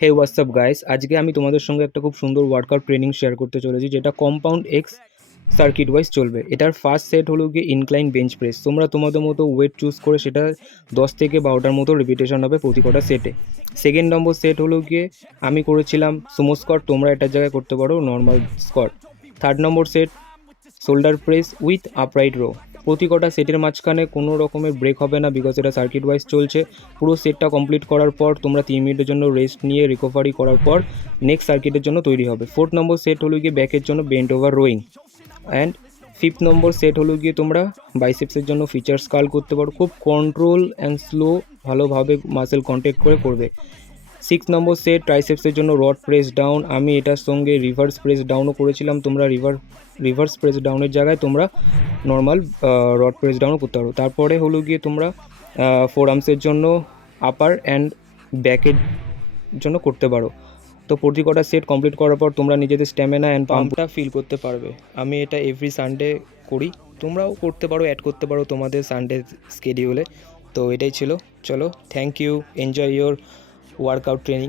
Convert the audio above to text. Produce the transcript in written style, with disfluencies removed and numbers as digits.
হে WhatsApp guys, আজকে আমি তোমাদের সঙ্গে একটা খুব সুন্দর ওয়ার্কআউট ট্রেনিং শেয়ার করতে চলেছি, যেটা কম্পাউন্ড এক্স সার্কিট ওয়াইজ চলবে। এটার ফার্স্ট সেট হলো গিয়ে ইনক্লাইন বেঞ্চ প্রেস। তোমরা তোমাদের মতো ওয়েট চুজ করে সেটা 10 থেকে 12টার মতো রিপিটেশন হবে প্রতি কটা সেটে। সেকেন্ড নম্বর সেট হলো গিয়ে আমি করেছিলাম সুমো স্কোয়াট, তোমরা এটার জায়গায় করতে পারো normal squat. Third number set shoulder press with upright row. প্রতি কটা সেটের মাঝখানে কোনো রকমের ব্রেক হবে না, বিকজ এটা সার্কিট ওয়াইজ চলছে। পুরো সেটটা কমপ্লিট করার পর তোমরা 3 মিনিটের জন্য রেস্ট নিয়ে রিকভারি করার পর নেক্সট সার্কিটের জন্য তৈরি হবে। ফোর্থ নম্বর সেট হলো গিয়ে ব্যাকের জন্য bent over rowing. And fifth number set হলো গিয়ে তোমরা বাইসেপসের জন্য ফিচার স্কাল করতে পারো, খুব কন্ট্রোল অ্যান্ড স্লো, ভালোভাবে মাসেল কন্ট্যাক্ট করে করবে। সিক্স নম্বর সেট ট্রাইসেপসের জন্য রড প্রেস ডাউন। আমি এটার সঙ্গে রিভার্স প্রেস ডাউনও করেছিলাম, তোমরা রিভার্স প্রেস ডাউনের জায়গায় তোমরা নর্মাল রড প্রেস ডাউনও করতে পারো। তারপরে হলো গিয়ে তোমরা ফোর আর্মসের জন্য আপার অ্যান্ড ব্যাকের জন্য করতে পারো। তো প্রতি কটা সেট কমপ্লিট করার পর তোমরা নিজেদের স্ট্যামিনা অ্যান্ড পাম্পটা ফিল করতে পারবে। আমি এটা এভরি সানডে করি, তোমরাও করতে পারো, অ্যাড করতে পারো তোমাদের সানডে স্কেডিউলে। তো এটাই ছিল, চলো, thank you, enjoy your workout training.